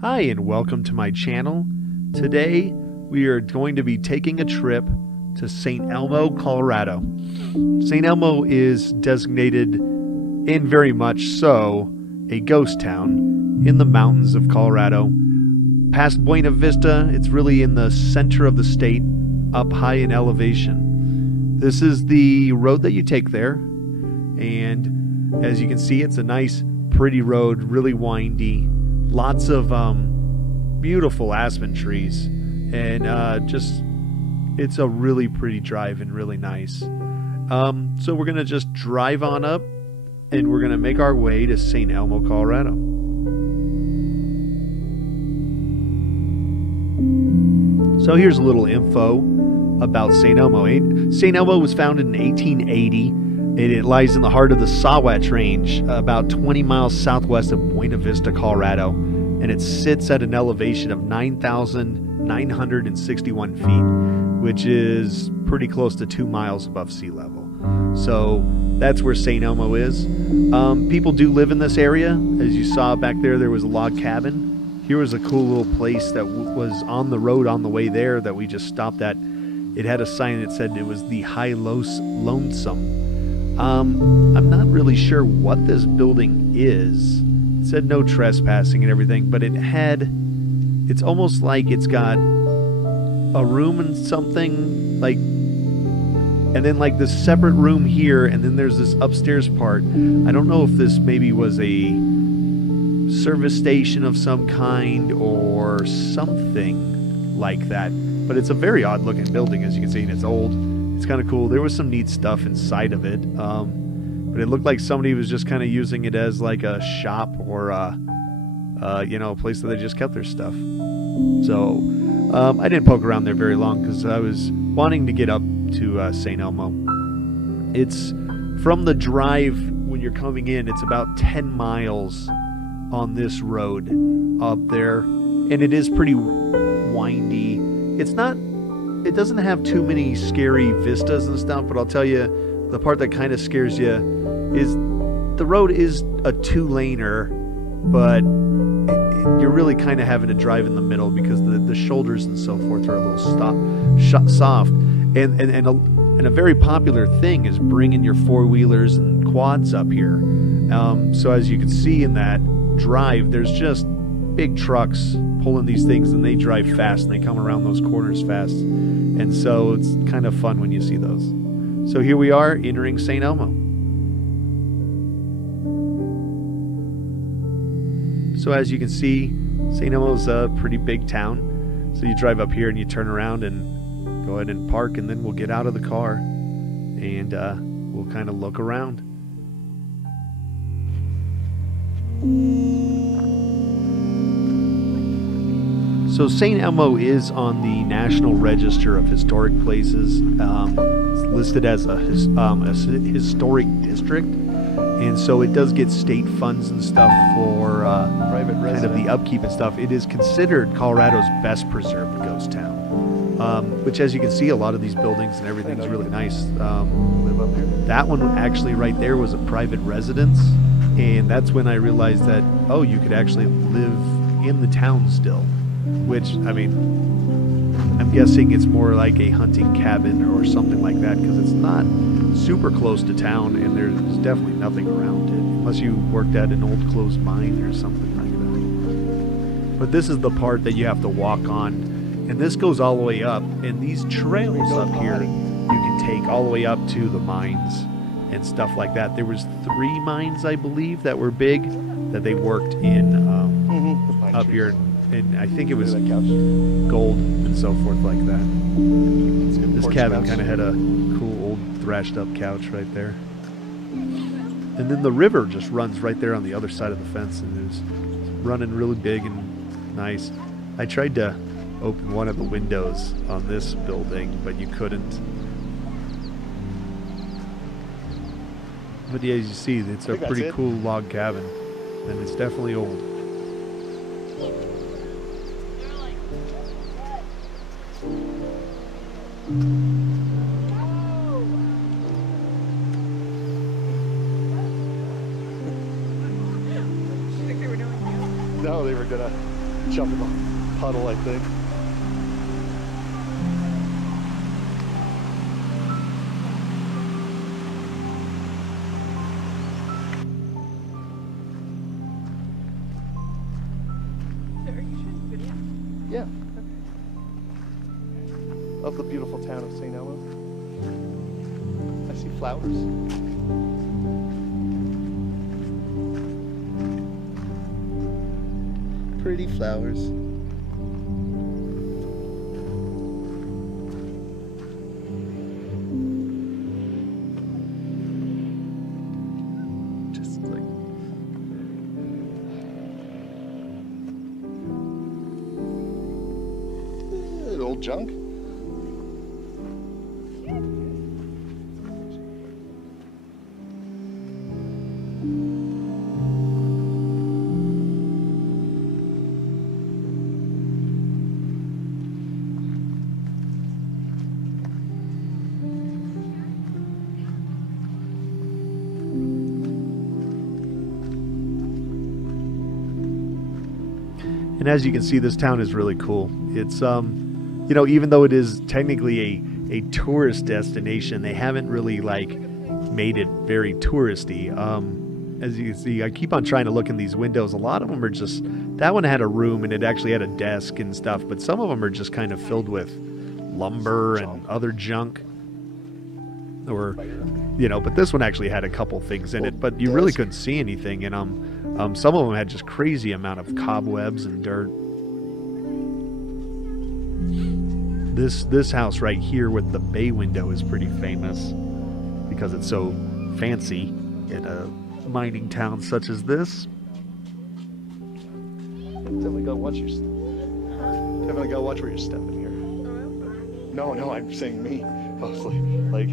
Hi and welcome to my channel. Today we are going to be taking a trip to St. Elmo, Colorado. St. Elmo is designated, and very much so, a ghost town in the mountains of Colorado. Past Buena Vista, it's really in the center of the state, up high in elevation. This is the road that you take there, and as you can see, it's a nice, pretty road, really windy. Lots of beautiful aspen trees, and it's a really pretty drive and really nice. So we're gonna just drive on up, and we're gonna make our way to St. Elmo, Colorado. So here's a little info about St. Elmo. St. Elmo was founded in 1880. It lies in the heart of the Sawatch Range, about 20 miles southwest of Buena Vista, Colorado, and it sits at an elevation of 9,961 feet, which is pretty close to 2 miles above sea level. So that's where St. Elmo is. People do live in this area. As you saw back there, there was a log cabin. Here was a cool little place that was on the road on the way there that we just stopped at. It had a sign that said it was the High Lonesome. I'm not really sure what this building is. It said no trespassing and everything, but it's almost like it's got a room and something, like, and then like this separate room here, and then there's this upstairs part. I don't know if this maybe was a service station of some kind or something like that, but it's a very odd looking building, as you can see, and it's old. It's kind of cool. There was some neat stuff inside of it, but it looked like somebody was just kind of using it as like a shop or a place that they just kept their stuff. So I didn't poke around there very long because I was wanting to get up to St. Elmo. It's from the drive when you're coming in. It's about 10 miles on this road up there, and it is pretty windy. It doesn't have too many scary vistas and stuff, but I'll tell you, the part that kind of scares you is the road is a 2-laner, but you're really kind of having to drive in the middle because the shoulders and so forth are a little soft. And a very popular thing is bringing your four-wheelers and quads up here. So as you can see in that drive, there's just big trucks pulling these things, and they drive fast and they come around those corners fast, and so it's kind of fun when you see those. So here we are entering St. Elmo. So as you can see, St. Elmo's a pretty big town. So you drive up here and you turn around and go ahead and park, and then we'll get out of the car and we'll kind of look around. So St. Elmo is on the National Register of Historic Places. It's listed as a historic district, and so it does get state funds and stuff for kind of the upkeep and stuff. It is considered Colorado's best preserved ghost town, which, as you can see, a lot of these buildings and everything is really nice. That one actually right there was a private residence, and that's when I realized that, oh, you could actually live in the town still. Which, I mean, I'm guessing it's more like a hunting cabin or something like that, because it's not super close to town, and there's definitely nothing around it, unless you worked at an old closed mine or something like that. But this is the part that you have to walk on, and this goes all the way up, and these trails up here you can take all the way up to the mines and stuff like that. There was 3 mines, I believe, that were big, that they worked in up here, and I think it was gold and so forth like that. This cabin kind of had a cool old thrashed up couch right there. And then the river just runs right there on the other side of the fence, and it's running really big and nice. I tried to open one of the windows on this building, but you couldn't. But yeah, as you see, it's a pretty cool log cabin, and it's definitely old. No, they were gonna jump in the puddle, I think. Yeah. Of the beautiful town of St. Elmo. I see flowers. Pretty flowers. Just like old junk. And as you can see, this town is really cool. It's you know, even though it is technically a tourist destination, they haven't really like made it very touristy. As you can see, I keep on trying to look in these windows. A lot of them are just, that one had a room and it actually had a desk and stuff, but some of them are just kind of filled with lumber and other junk. Or, you know, but this one actually had a couple things in it, but you really couldn't see anything in them. Some of them had just crazy amount of cobwebs and dirt. This house right here with the bay window is pretty famous because it's so fancy in a mining town such as this. Definitely gotta watch your. Definitely gotta watch where you're stepping here. No, I'm saying me. Mostly, like.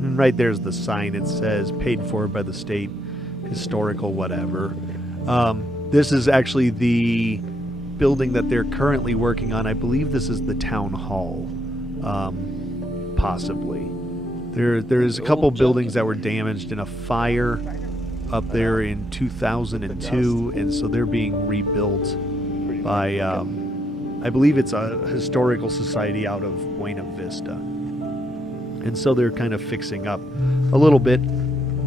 And right there's the sign. It says paid for by the state, historical whatever. This is actually the building that they're currently working on. I believe this is the town hall, possibly. There's a couple buildings that were damaged in a fire up there in 2002, and so they're being rebuilt by, I believe it's a historical society out of Buena Vista. And so they're kind of fixing up a little bit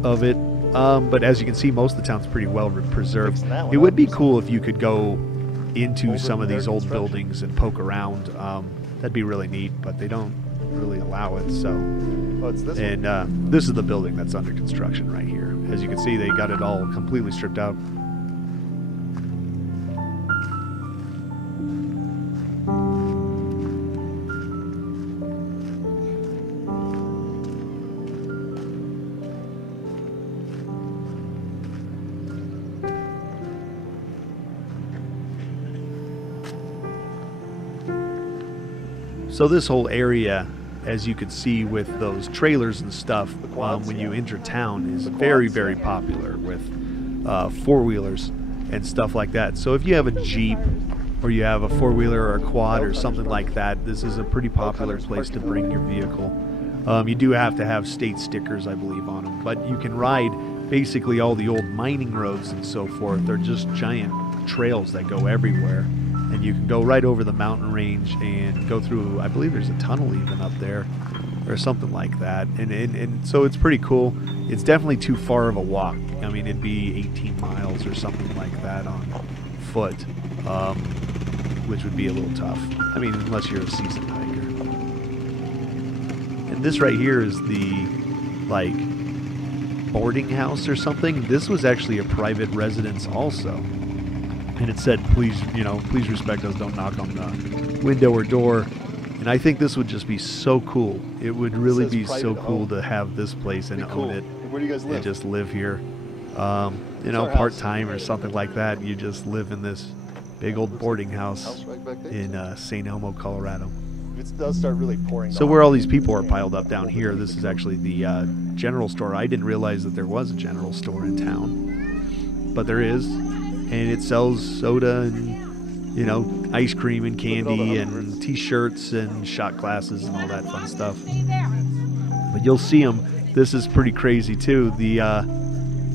of it. But as you can see, most of the town's pretty well preserved. It would be cool if you could go into some of these old buildings and poke around. That'd be really neat, but they don't really allow it. So, and this is the building that's under construction right here. As you can see, they got it all completely stripped out. So this whole area, as you could see with those trailers and stuff, when you enter town, is very, very popular with four-wheelers and stuff like that. So if you have a Jeep or you have a four-wheeler or a quad or something like that, this is a pretty popular place to bring your vehicle. You do have to have state stickers, I believe, on them, but you can ride basically all the old mining roads and so forth. They're just giant trails that go everywhere. And you can go right over the mountain range and go through, I believe there's a tunnel even up there or something like that. And so it's pretty cool. It's definitely too far of a walk. I mean, it'd be 18 miles or something like that on foot, which would be a little tough. I mean, unless you're a seasoned hiker. And this right here is the, like, boarding house or something. This was actually a private residence also. And it said, please, you know, please respect us, don't knock on the window or door. And I think this would just be so cool. It would really be so private cool home. to have this place and Be cool. own it Where do you guys and live? just live here. You know, our house. part-time or something like that. You just live in this big old boarding house House right back there. in St. Elmo, Colorado. If it does start really pouring. So where all these people are piled up down here, this is actually the general store. I didn't realize that there was a general store in town, but there is, and it sells soda and, you know, ice cream and candy and t-shirts and shot glasses and all that fun stuff. But you'll see them. This is pretty crazy too. The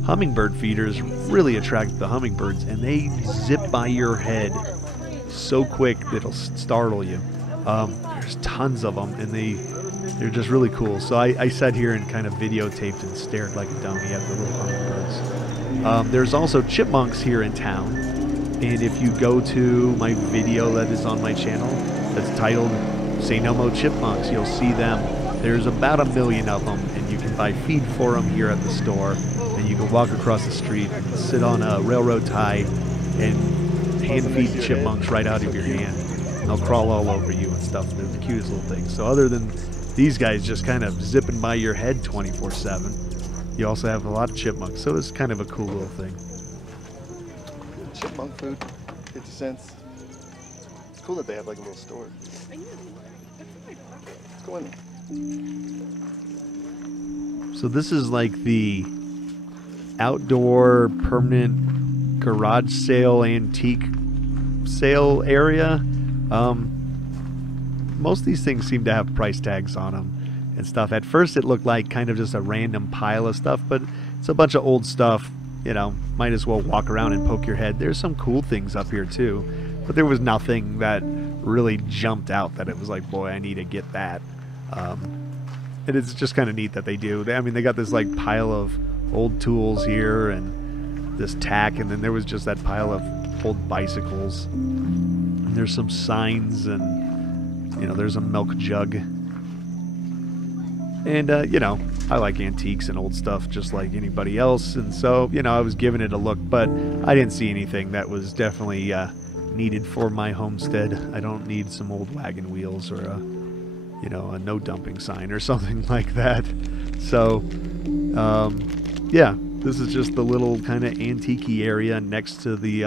hummingbird feeders really attract the hummingbirds, and they zip by your head so quick that it'll startle you. There's tons of them, and they're just really cool. So I sat here and kind of videotaped and stared like a dummy at the little hummingbirds. There's also chipmunks here in town, and if you go to my video that is on my channel that's titled St. Elmo Chipmunks, you'll see them. There's about 1 million of them, and you can buy feed for them here at the store, and you can walk across the street and sit on a railroad tie and hand feed the chipmunks right out of your hand. They'll crawl all over you and stuff. They're the cutest little things. So other than these guys just kind of zipping by your head 24/7, you also have a lot of chipmunks. So it's kind of a cool little thing. Chipmunk food, 50 cents. It's cool that they have like a little store. Let's go in there. So this is like the outdoor permanent garage sale, antique sale area. Most of these things seem to have price tags on them and stuff. At first it looked like kind of just a random pile of stuff, but it's a bunch of old stuff. You know, might as well walk around and poke your head. There's some cool things up here too, but there was nothing that really jumped out that it was like, boy, I need to get that. And it's just kind of neat that they do. I mean, they got this like pile of old tools here and this tack, and then there was just that pile of old bicycles. And there's some signs, and you know, there's a milk jug. And you know, I like antiques and old stuff just like anybody else, and so, you know, I was giving it a look, but I didn't see anything that was definitely needed for my homestead. I don't need some old wagon wheels or a, you know, a no dumping sign or something like that. So yeah, this is just the little kind of antique-y area next to the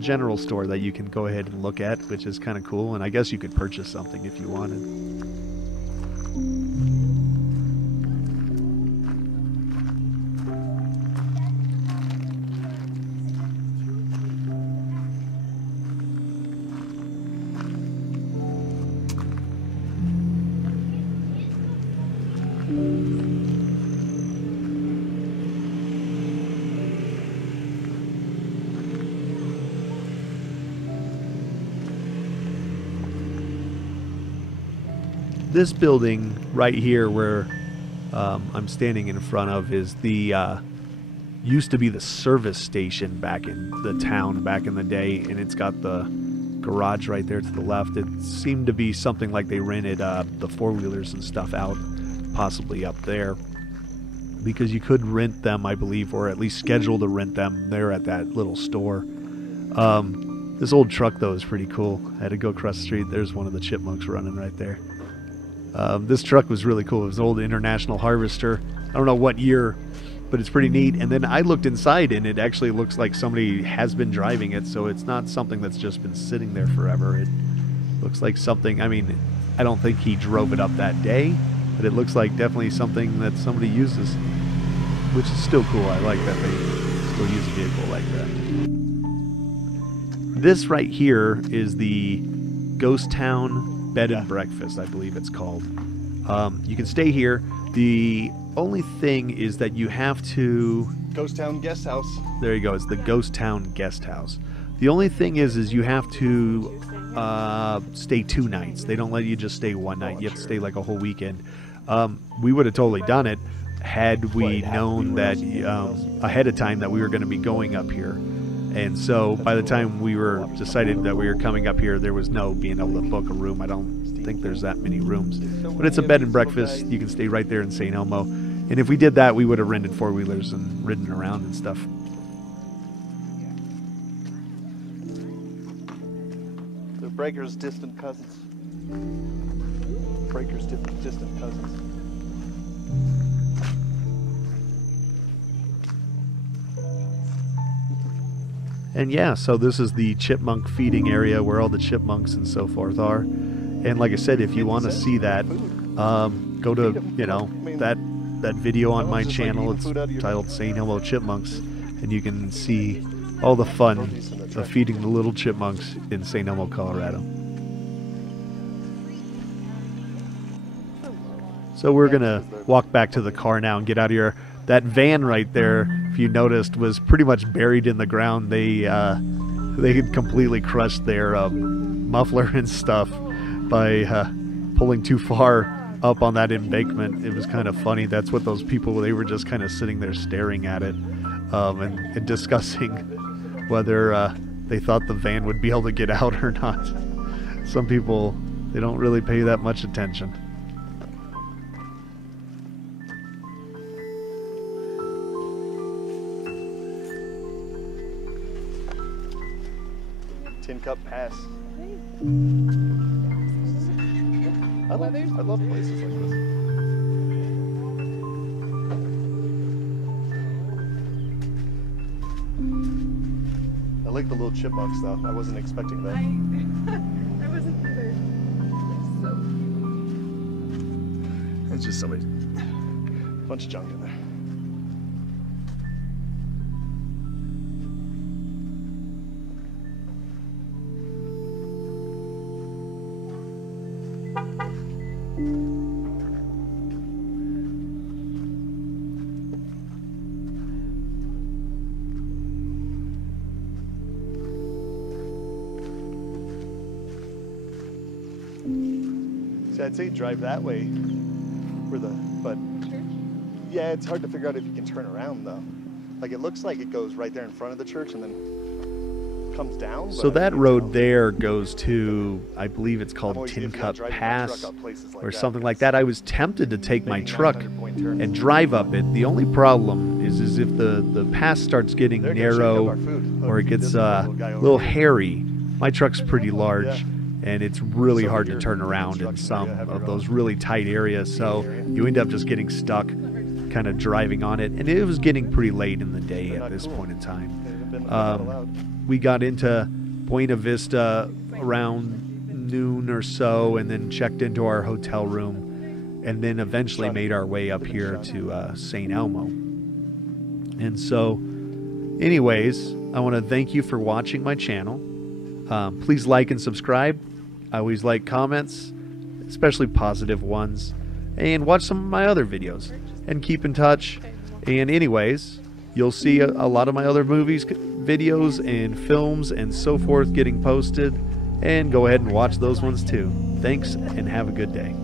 general store that you can go ahead and look at, which is kind of cool. And I guess you could purchase something if you wanted. This building right here where I'm standing in front of is the used to be the service station back in the town back in the day, and it's got the garage right there to the left. It seemed to be something like they rented the four-wheelers and stuff out, possibly up there, because you could rent them, I believe, or at least schedule to rent them there at that little store. This old truck though is pretty cool. I had to go across the street. There's one of the chipmunks running right there. This truck was really cool. It was an old International Harvester. I don't know what year, but it's pretty neat. And then I looked inside, and it actually looks like somebody has been driving it, so it's not something that's just been sitting there forever. It looks like something, I mean, I don't think he drove it up that day, but it looks like definitely something that somebody uses, which is still cool. I like that they still use a vehicle like that. This right here is the Ghost Town Bed and Breakfast, I believe it's called. You can stay here. The only thing is that you have to... Ghost Town Guest House. There you go. It's the Ghost Town Guest House. The only thing is you have to stay 2 nights. They don't let you just stay 1 night. You have to stay like a whole weekend. We would have totally done it had we known that ahead of time that we were going to be going up here. And so by the time we were decided that we were coming up here, there was no being able to book a room. I don't think there's that many rooms. But it's a bed and breakfast. You can stay right there in St. Elmo. And if we did that, we would have rented four-wheelers and ridden around and stuff. The Breaker's distant cousins. Breaker's distant cousins. And yeah, so this is the chipmunk feeding area where all the chipmunks and so forth are. And like I said, if you want to see that, go to, you know, that video on my channel. It's titled Saying Hello Chipmunks, and you can see all the fun of feeding the little chipmunks in St. Elmo, Colorado. So we're gonna walk back to the car now and get out of here. That van right there, if you noticed, was pretty much buried in the ground. They had completely crushed their muffler and stuff by pulling too far up on that embankment. It was kind of funny. That's what those people, they were just kind of sitting there staring at it and discussing whether they thought the van would be able to get out or not. Some people, they don't really pay that much attention. Tin Cup Pass. I love places like this. I like the little chipmunks though. I wasn't expecting that. I wasn't either. So It's just somebody, bunch of junk in there. See, I'd say drive that way, but yeah, it's hard to figure out if you can turn around though. Like it looks like it goes right there in front of the church and then comes down. So that road there goes to, I believe it's called Tin Cup Pass or something like that. I was tempted to take my truck and drive up it. The only problem is if the pass starts getting narrow or it gets a little hairy. My truck's pretty large, and it's really hard to turn around in some of those really tight areas. So you end up just getting stuck kind of driving on it. And it was getting pretty late in the day at this point in time. We got into Buena Vista around noon or so, and then checked into our hotel room, and then eventually made our way up here to St. Elmo. And so anyways, I want to thank you for watching my channel. Please like and subscribe. I always like comments, especially positive ones, and watch some of my other videos and keep in touch. And anyways, you'll see a lot of my other movies, videos, and films and so forth getting posted, and go ahead and watch those ones too. Thanks and have a good day.